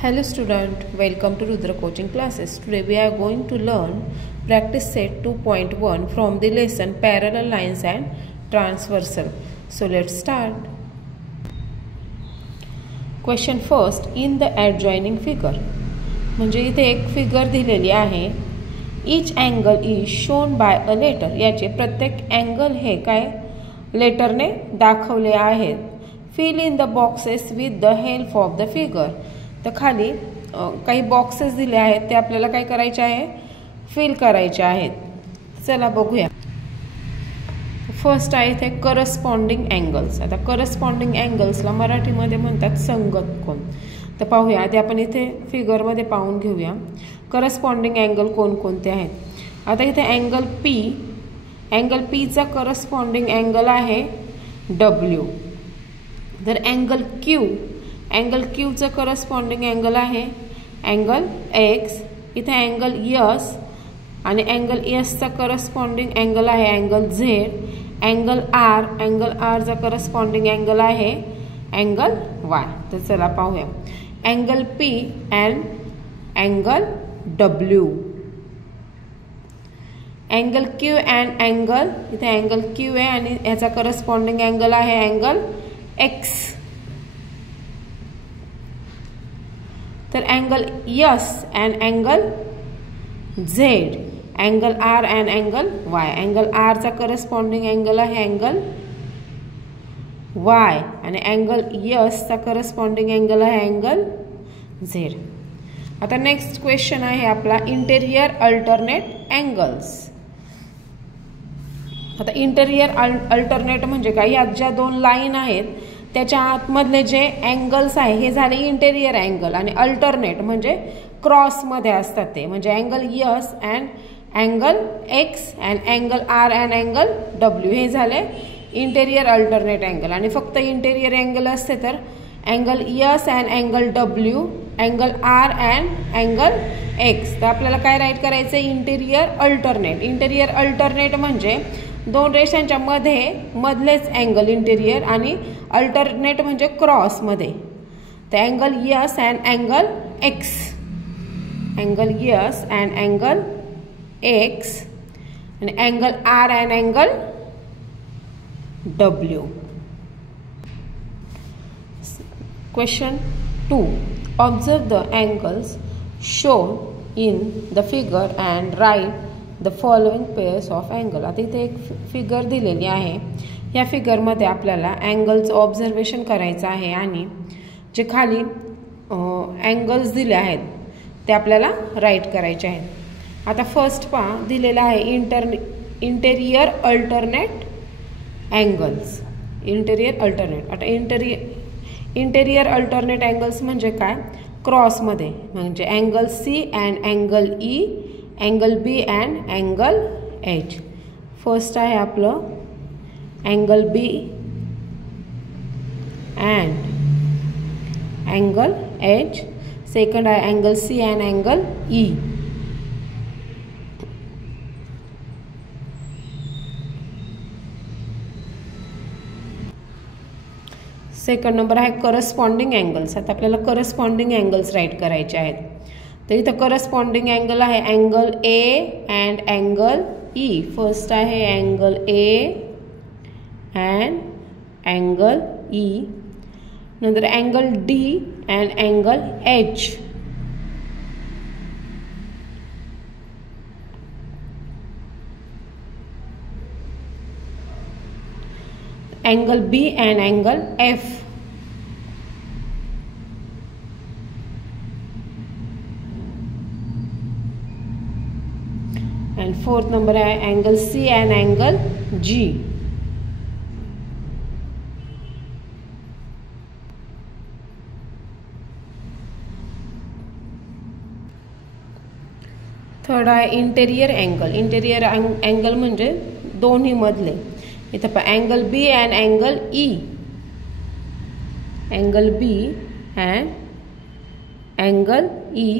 Hello student, welcome to Rudra coaching classes. Today we are going to learn practice set 2.1 from the lesson parallel lines and transversal. So let's start. Question first, in the adjoining figure. म्हणजे इथे एक figure दिलेली आहे. Each angle is shown by a letter. याचे प्रत्येक angle हे काय लेटरने दाखवले आहेत. Fill in the boxes with the help of the figure. तर खाली काही बॉक्सेस दिले आहेत ते आपल्याला काय करायचे आहे फिल करायचे आहेत. चला बघूया. फर्स्ट आहे इथे करस्पॉन्डिंग अँगल्स. आता करस्पॉन्डिंग अँगल्सला मराठीमध्ये म्हणतात संगत कोन. तर पाहूया आधी आपण इथे फिगरमध्ये पाहून घेऊया करस्पॉन्डिंग अँगल कोणकोणते आहेत. आता इथे अँगल पीचा करस्पॉन्डिंग अँगल आहे W. तर अँगल क्यूचं करस्पॉन्डिंग अँगल आहे अँगल X. इथे अँगल S आणि अँगल Sचा करस्पॉन्डिंग अँगल आहे अँगल Z. अँगल Rचा करस्पॉन्डिंग अँगल आहे अँगल Y. तर चला पाहूया angle P and angle W. Angle Q and angle इथे अँगल Q आहे आणि ह्याचा करस्पॉन्डिंग अँगल आहे अँगल X. तर angle S and angle Z. Angle R and angle Y. Angle Rचा करस्पॉन्डिंग अँगल आहे अँगल Y आणि अँगल Sचा करस्पॉन्डिंग अँगल आहे अँगल Z. आता नेक्स्ट क्वेश्चन आहे आपला इंटेरियर अल्टरनेट अँगल्स. आता इंटेरियर अल्टरनेट म्हणजे काय, यात ज्या दोन लाईन आहेत त्याच्या आतमधले जे अँगल्स आहे हे झाले इंटेरियर अँगल आणि अल्टरनेट म्हणजे क्रॉसमध्ये असतात ते म्हणजे angle S and angle X and angle R and angle W हे झाले इंटेरियर अल्टरनेट अँगल. आणि फक्त इंटेरियर अँगल असते तर angle S and angle W, angle R and angle X. तर आपल्याला काय राईट करायचं इंटेरियर अल्टरनेट. इंटेरियर अल्टरनेट म्हणजे दोन रेषांच्या मधलेच अँगल इंटेरियर आणि अल्टरनेट म्हणजे क्रॉसमध्ये. तर angle S and angle X, angle S and angle X आणि angle R and angle W. Question 2. Observe the angles shown in the figure and write the following pairs of angle. आता इथे एक figure दिलेली आहे. या फिगरमध्ये आपल्याला अँगलचं observation करायचं आहे आणि जे खाली अँगल्स दिले आहेत ते आपल्याला राईट करायचे आहेत. आता फर्स्ट दिलेला आहे interior alternate angles. Interior alternate. आता इंटेरियर अल्टरनेट अँगल्स म्हणजे काय, क्रॉसमध्ये म्हणजे angle C and angle E, angle B and angle H. First आहे आपलं angle B and angle H. Second आहे angle C and angle E. Second number आहे corresponding angles. आता आपल्याला करस्पॉन्डिंग अँगल्स राईट करायचे आहेत. तर इथं करस्पॉन्डिंग अँगल आहे angle A and angle E. First आहे angle A and angle E. नंतर angle D and angle H. Angle B and angle F. and fourth number है angle C and angle G. Third आहे interior angle. Interior angle म्हणजे दोन्ही मधले. इथं पण angle B and angle E, angle B and angle E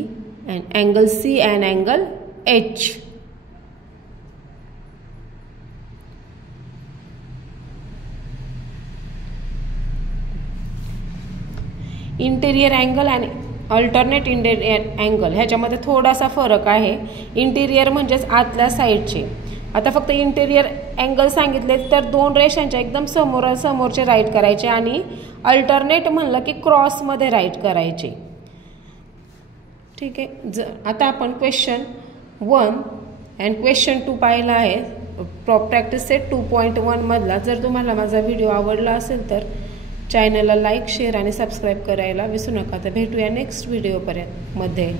and angle C and angle H. Interior angle आणि alternate interior angle ह्याच्यामध्ये थोडासा फरक आहे. इंटिरियर म्हणजेच आतल्या साईडचे. आता फक्त इंटेरियर अँगल सांगितले तर 2 रेषांच्या एकदम समोरचे राईट करायचे आणि अल्टरनेट म्हणलं की क्रॉसमध्ये राईट करायचे. ठीक आहे. आता आपण क्वेश्चन 1 अँड क्वेश्चन 2 पाहिला आहे प्रॅक्टिस सेट 2.1 मधला. जर तुम्हाला माझा व्हिडिओ आवडला असेल तर चॅनलला लाईक, शेअर आणि सबस्क्राईब करायला विसरू नका. तर भेटूया नेक्स्ट व्हिडिओ मध्ये.